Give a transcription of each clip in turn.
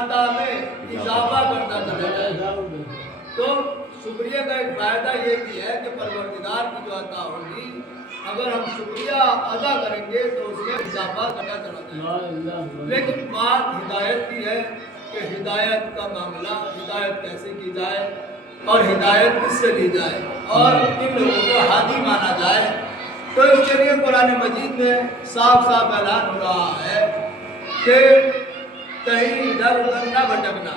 عطا میں اضافہ کرتا چلا جائے. تو شکریہ کا ایک فائدہ یہ بھی ہے کہ پروردگار کی جو عطا ہوگی اگر ہم شکریہ ادا کریں گے تو اس میں اضافہ کرنا چلا جائے. لیکن بات ہدایت کی ہے کہ ہدایت کا معاملہ ہدایت کیسے کی جائے اور ہدایت کس سے لی جائے اور کن لوگوں کو ہادی مانا جائے. تو اس کے لیے قرآن مجید میں صاف صاف اعلان ہو رہا ہے کہ کہیں ادھر ادھر نہ بھٹکنا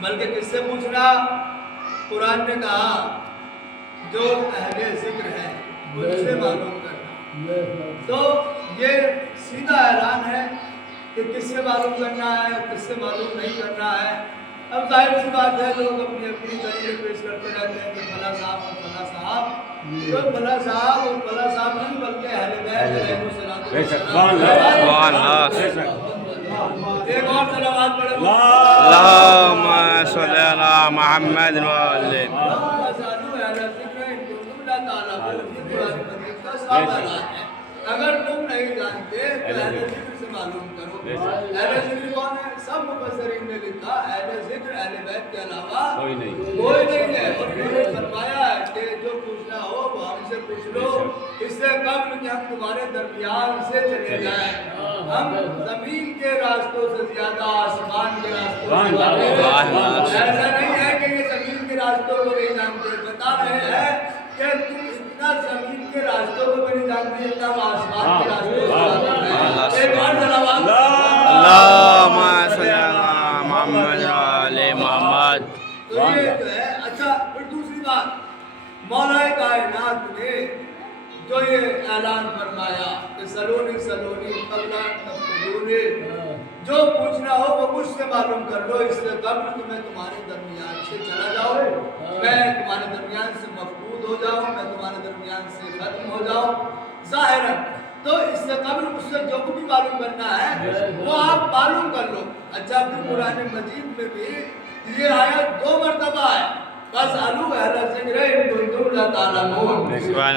بلکہ کس سے پوچھنا. قرآن نے کہا جو اہل ذکر ہے ان سے معلوم کرنا. تو یہ سیدھا اعلان ہے کہ کس سے معلوم کرنا ہے کس سے معلوم نہیں کرنا ہے. اب ظاہر سی بات ہے لوگ اپنی اپنی دلیل پیش کرتے رہتے ہیں کہ فلاں صاحب اور فلاں صاحب تو فلاں صاحب اور فلاں صاحب نہیں بلکہ اہل بیت علیہ السلام. ایک اور صلوات پڑھیں. اللهم صل على محمد وعلى اگر تم نہیں جانتے تو اہل ذکر سے معلوم کرو. اہل ذکر کون ہے؟ سب مفسرین نے لکھا اہل ذکر اہل بیت کے علاوہ کوئی نہیں ہے. اور انہوں نے فرمایا کہ جو پوچھنا ہو وہ ہم سے پوچھ لو اس سے قبل کہ ہم تمہارے درمیان سے چلے جائیں. ہم زمین کے راستوں سے زیادہ آسمان کے راستوں سے جانتے ہیں. ایسا نہیں ہے کہ یہ زمین کے راستوں کو نہیں جانتے. بتا رہے ہیں کہ تم اتنا زمین کے راستوں کو نہیں جانتے اتنا آسمان کے راستوں کو جانتے ہیں. ایک اور صلوات. اللهم صل على محمد وعلى محمد. تو یہ جو ہے. اچھا پھر دوسری بات مولا کائنات نے جو یہ اعلان فرمایا کہ سلونی سلونی قبل تفتدونی جو پوچھنا ہو وہ مجھ سے معلوم کر لو اس سے قبل کہ میں تمہارے درمیان سے چلا جاؤں میں تمہارے درمیان سے مفقود ہو جاؤں میں تمہارے درمیان سے ختم ہو جاؤں. ظاہراً تو اس سے قبل مجھ سے جو بھی معلوم کرنا ہے وہ آپ معلوم کر لو. اچھا پھر قرآن مجید میں بھی یہ آیت 2 مرتبہ ہے. فَاسْأَلُوا أَهْلَ الذِّكْرِ إِن كُنتُمْ لَا تَعْلَمُونَ.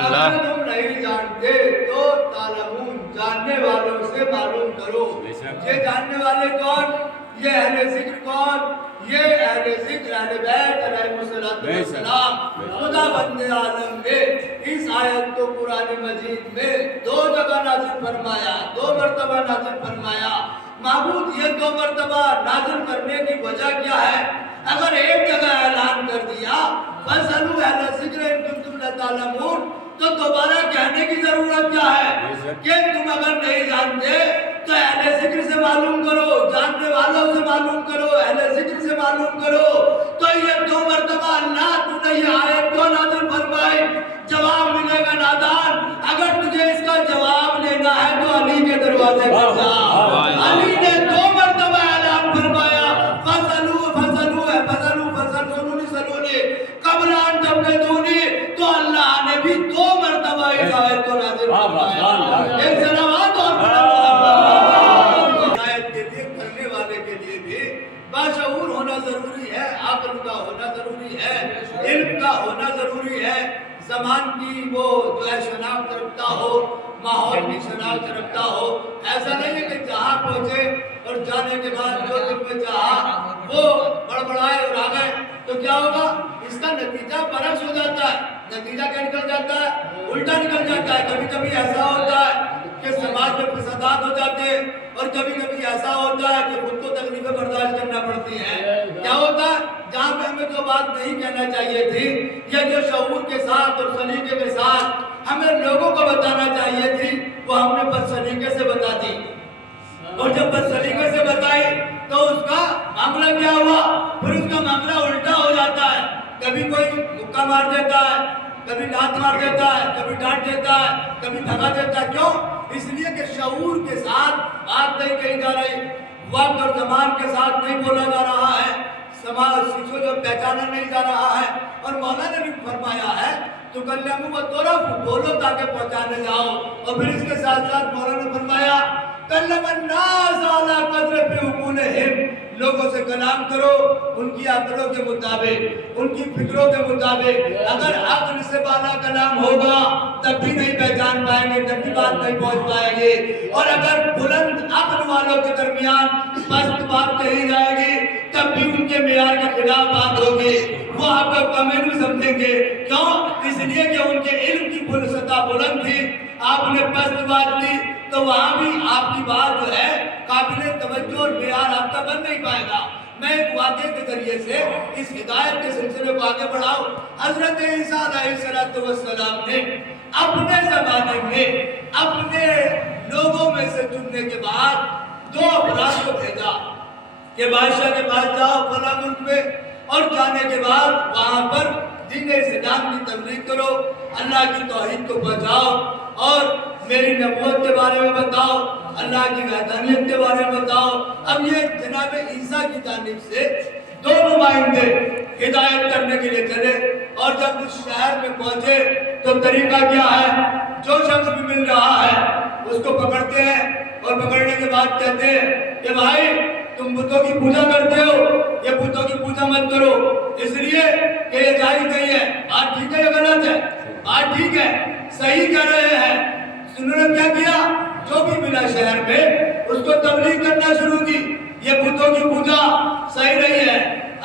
اگر تم نہیں جانتے تو تعلمون جاننے والوں سے معلوم کرو. یہ جاننے والے کون؟ یہ اہل ذکر کون؟ یہ اہل ذکر اہل بیت علیہ السلام. خدا بند عالم نے اس آیت کو قرآن مجید میں 2 جگہ نازل فرمایا 2 مرتبہ نازل فرمایا. معبود یہ 2 مرتبہ نازل کرنے کی وجہ کیا ہے؟ اگر ایک جگہ اعلان کر دیا فَاسْأَلُوا أَهْلَ الذِّكْرِ إِن كُنتُمْ لَا تَعْلَمُونَ تو دوبارہ کہنے کی ضرورت کیا ہے کہ تم اگر نہیں جانتے تو اہل ذکر سے معلوم کرو جاننے والوں سے معلوم کرو اہل ذکر سے معلوم کرو. تو یہ 2 مرتبہ اللہ تو نے یہ آیت کیوں نازل فرمائی؟ جواب ملے گا نادان. اگر تجھے اس کا جواب لینا ہے تو علی کے دروازے پر جا. علی نے 2 مرتبہ اعلان فرمایا قبل ان تفتدونی تو اللہ نے بھی 2 مرتبہ اس آیت کو نازل فرمایا. ایک صلوات اور ہدایت کے لیے کرنے والے کے لیے بھی باشعور ہونا ضروری ہے عقل کا ہونا ضروری ہے علم کا ہونا ضروری ہے زمان کی وہ جو ہے شناخت رکھتا ہو ماحول کی شناخت رکھتا ہو. ایسا نہیں ہے کہ جہاں پہنچے اور جانے کے بعد جو دل میں چاہا وہ بڑبڑائے اور آ گئے تو کیا ہوگا؟ اس کا نتیجہ برعکس ہو جاتا ہے. نتیجہ کیا نکل جاتا ہے؟ الٹا نکل جاتا ہے. کبھی کبھی ایسا ہوتا ہے کہ سماج میں فسادات ہو جاتے ہیں اور کبھی کبھی ایسا ہوتا ہے کہ خود کو تکلیفیں برداشت کرنا پڑتی ہیں. کیا ہوتا ہے؟ جہاں پہ ہمیں جو بات نہیں کہنا چاہیے تھی یا جو شعور کے ساتھ اور سلیقے کے ساتھ ہمیں لوگوں کو بتانا چاہیے تھی وہ ہم نے بد سلیقے سے بتا دی. اور جب بد سلیقے سے بتائی تو اس کا معاملہ کیا ہوا؟ پھر اس کا معاملہ الٹا ہو جاتا ہے. کبھی کوئی مکہ مار دیتا ہے کبھی لات مار دیتا ہے کبھی ڈانٹ دیتا ہے کبھی بھگا دیتا ہے. کیوں؟ اس لیے کہ شعور کے ساتھ بات نہیں کہی جا رہی وقت اور زمان کے ساتھ نہیں بولا جا رہا ہے سماج کو جو پہچانا نہیں جا رہا ہے. اور مولا نے بھی فرمایا ہے تو کلمہ و طرف بولو تاکہ پہنچانے جاؤ. اور پھر اس کے ساتھ ساتھ مولا نے فرمایا کلم الناس علی قدر بعقولہم لوگوں سے کلام کرو ان کی عقلوں کے مطابق ان کی فکروں کے مطابق. اگر عقل سے بالا کلام ہوگا تب بھی نہیں پہچان پائیں گے تب بھی بات نہیں پہنچ پائیں گے. اور اگر بلند عقل والوں کے درمیان پست بات کہی جائے کے معیار کے خلاف بات ہوگی وہ آپ کو کمینو سمجھیں گے. کیوں؟ اس لیے کہ ان کے علم کی سطح بلند تھی. آپ نے پست بات کی تو وہاں بھی آپ کی بات جو ہے قابل توجہ اور معیار آپ کا بن نہیں پائے گا. میں ایک واقعے کے ذریعے سے اس ہدایت کے سلسلے کو آگے بڑھاؤں. حضرت عیسیٰ علیہ السلام نے اپنے زمانے میں اپنے لوگوں میں سے چننے کے بعد 2 افراد کو بھیجا کہ بادشاہ کے پاس جاؤ فلاں ملک میں، اور جانے کے بعد وہاں پر دین اسلام کی تبلیغ کرو، اللہ کی توحید کو پہنچاؤ اور میری نبوت کے بارے میں بتاؤ، اللہ کی وحدانیت کے بارے میں بتاؤ. اب یہ جناب عیسیٰ کی جانب سے 2 نمائندے ہدایت کرنے کے لیے چلے، اور جب اس شہر میں پہنچے تو طریقہ کیا ہے؟ جو شخص بھی مل رہا ہے اس کو پکڑتے ہیں اور پکڑنے کے بعد کہتے ہیں کہ بھائی تم بتوں کی پوجا کرتے ہو، یہ بتوں کی پوجا مت کرو، اس لیے کہ یہ جائز نہیں ہے. بات ٹھیک ہے یا غلط ہے؟ بات ٹھیک ہے، صحیح کہہ رہے ہیں. انہوں نے کیا کیا؟ جو بھی ملا شہر میں اس کو تبلیغ کرنا شروع کی. یہ بتوں کی پوجا صحیح نہیں ہے،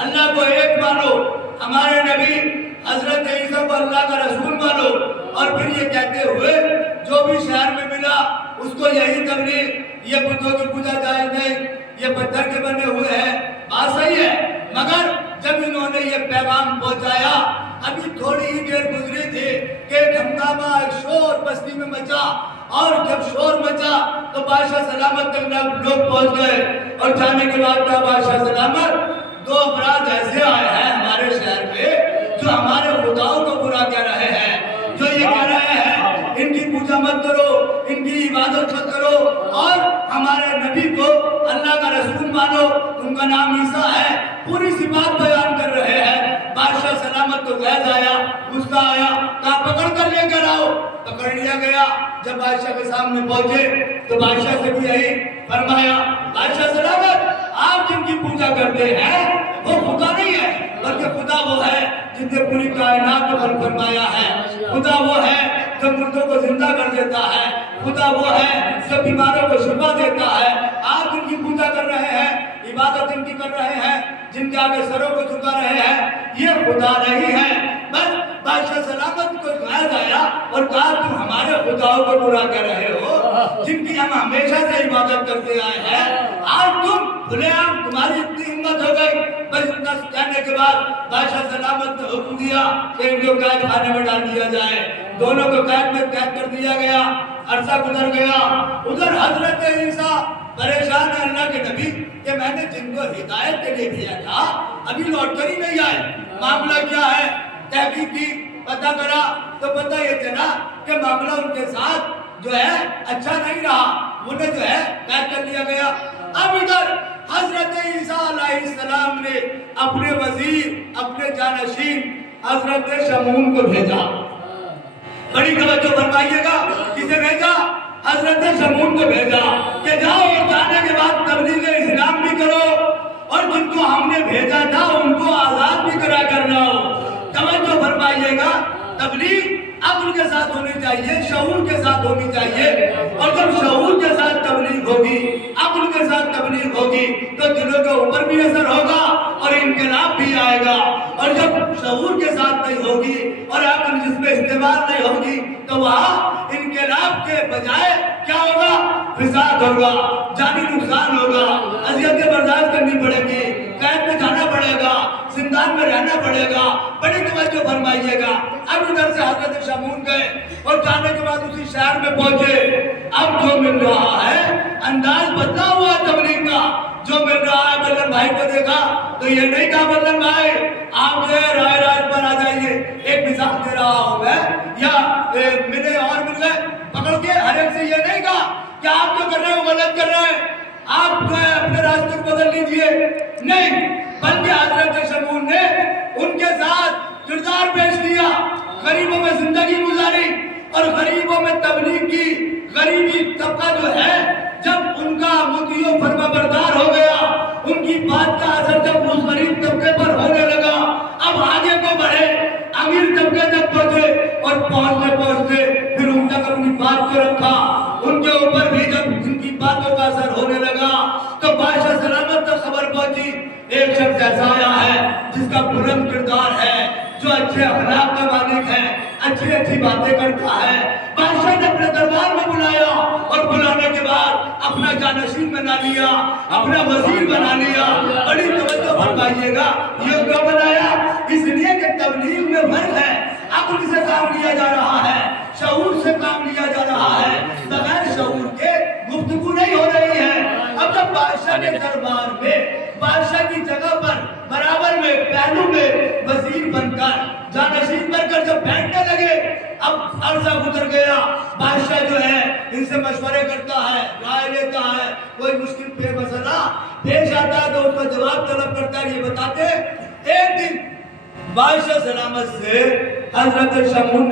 اللہ کو ایک مانو، ہمارے نبی حضرت عیسیٰ کو اللہ کا رسول مانو. اور پھر یہ کہتے ہوئے جو بھی شہر میں ملا اس کو یہی تبلیغ، یہ بتوں کی پوجا جائز نہیں، یہ پتھر کے بنے ہوئے ہیں. بات صحیح ہے، مگر جب انہوں نے یہ پیغام پہنچایا ابھی تھوڑی ہی دیر گزری تھی کہ ایک ہنگامہ، ایک شور بستی میں مچا، اور جب شور مچا تو بادشاہ سلامت تک لوگ پہنچ گئے. اور جانے کے بعد کہا بادشاہ سلامت 2 افراد ایسے آئے ہیں ہمارے شہر میں جو ہمارے خداؤں کو برا کہہ رہے ہیں، جو یہ کہہ رہے ہیں ان کی پوجا مت کرو، ان کی عبادت مت کرو، اور ہمارے نبی کو اللہ کا رسول مانو، ان کا نام عیسیٰ ہے. پوری سی بات بیان کر رہے ہیں. بادشاہ سلامت کو غیظ آیا، غصہ آیا، کہا پکڑ کر لے کر آؤ. پکڑ لیا گیا. جب بادشاہ کے سامنے پہنچے تو بادشاہ سے بھی یہی فرمایا، بادشاہ سلامت آپ جن کی پوجا کرتے ہیں وہ خدا نہیں ہے، بلکہ خدا وہ ہے جس نے پوری کائنات کو خلق فرمایا ہے. خدا وہ ہے جو مردوں کو زندہ کر دیتا ہے. خدا وہ ہے جو بیماروں کو شفا دیتا ہے. آپ جن کی پوجا کر رہے ہیں، عبادت جن کی کر رہے ہیں، جن کے آگے سروں کو جھکا رہے ہیں، یہ خدا نہیں ہے. بس بادشاہ سلامت کو غیظ آیا اور کہا تم ہمارے خداؤں کو برا کہہ رہے ہو جن کی ہم ہمیشہ سے عبادت کرتے آئے ہیں، آج تم کھلے عام تمہاری اتنی ہمت ہو گئی. بس اتنا کہنے کے بعد بادشاہ سلامت نے حکم دیا کہ ان کو قید خانے میں ڈال دیا جائے. دونوں کو قید میں قید کر دیا گیا. عرصہ گزر گیا. ادھر حضرت عیسیٰ پریشان ہے اللہ کے نبی کہ میں نے جن کو ہدایت کے لیے بھیجا تھا ابھی لوٹ کر ہی نہیں آئے، معاملہ کیا ہے؟ تحقیق کی، پتہ کرا تو پتہ یہ چلا کہ معاملہ ان کے ساتھ جو ہے اچھا نہیں رہا، انہیں جو ہے قید کر لیا گیا. اب ادھر حضرت عیسیٰ علیہ السلام نے اپنے وزیر، اپنے جانشین حضرت شمعون کو بھیجا. بڑی توجہ فرمائیے گا، کسے بھیجا؟ حضرت شمعون کو بھیجا کہ جاؤ اور جانے کے بعد تبلیغ اسلام بھی کرو، اور جن کو ہم نے بھیجا تھا ان کو آزاد بھی کرا کر لاؤ. توجہ فرمائیے گا، تبلیغ عقل کے ساتھ ہونی چاہیے، شعور کے ساتھ ہونی چاہیے. اور جب شعور کے ساتھ تبلیغ ہوگی، عقل کے ساتھ تبلیغ ہوگی تو دلوں کے اوپر بھی اثر ہوگا اور انقلاب بھی آئے گا. اور جب شعور کے ساتھ نہیں ہوگی اور عقل جس میں استعمال نہیں ہوگی تو وہاں انقلاب کے بجائے کیا ہوگا؟ فساد ہوگا، جانی نقصان ہوگا، اذیتیں برداشت کرنی پڑے گی، قید میں جانا پڑے گا، زندان میں رہنا پڑے گا. بڑی توجہ فرمائیے گا. اب ادھر سے حضرت شمعون گئے اور جانے کے بعد اسی شہر میں پہنچے. اب جو مل رہا ہے انداز بدلا ہوا تبلیغ کا. جو مل رہا ہے بلن بھائی کو دیکھا تو یہ نہیں کہا بلن بھائی آپ جو ہے رائے راج پر آ جائیے. ایک مثال دے رہا ہوں میں، یا ملے اور مل گئے پکڑ کے ہر ایک سے یہ نہیں کہا کہ آپ جو کر رہے ہیں وہ غلط کر رہے ہیں، آپ جو ہے اپنے راستے کو بدل لیجئے. نہیں، بلکہ حضرت شمعون نے ان کے ساتھ کردار پیش کیا، غریبوں میں زندگی گزاری اور غریبوں میں تبلیغ کی. غریبی طبقہ جو ہے جب ان کا مطیع و فرما بردار ہو گیا، ان کی بات کا اثر جب اس غریب طبقے پر ہونے لگا، اب آگے کو بڑھے. امیر طبقے تک پہنچے اور پہنچتے پھر ان تک اپنی بات کو رکھا. ان کے اوپر بھی جب ان کی باتوں کا اثر ہونے لگا تو بادشاہ سلامت تک خبر پہنچی ایک شخص ایسا آیا ہے جس کا بلند کردار ہے، جو اچھے اخلاق کا مالک ہے، اچھی اچھی باتیں کرتا ہے۔ بادشاہ نے اپنے دربار میں بلایا اور بلانے کے بعد اپنا جانشین بنا لیا، اپنا وزیر بنا لیا۔ بڑی توجہ فرمائیے گا، یہ کیوں بنایا؟ اس لیے کہ تبلیغ میں فرق ہے، عقل سے کام لیا جا رہا ہے، شعور سے کام لیا جا رہا ہے، بغیر شعور کے گفتگو نہیں ہو رہی ہے۔ اب جب بادشاہ کے دربار میں، بادشاہ کی جگہ پر برابر میں پہلو میں وزیر بن کر، جانشین بن کر جب بیٹھنے لگے، اب عرصہ گزر گیا، بادشاہ جو ہے ان سے مشورے کرتا ہے، رائے لیتا ہے، کوئی مشکل مسئلہ پیش آتا ہے تو اس کا جواب طلب کرتا ہے۔ یہ بتاتے ایک دن بادشاہ سلامت سے حضرت شمعون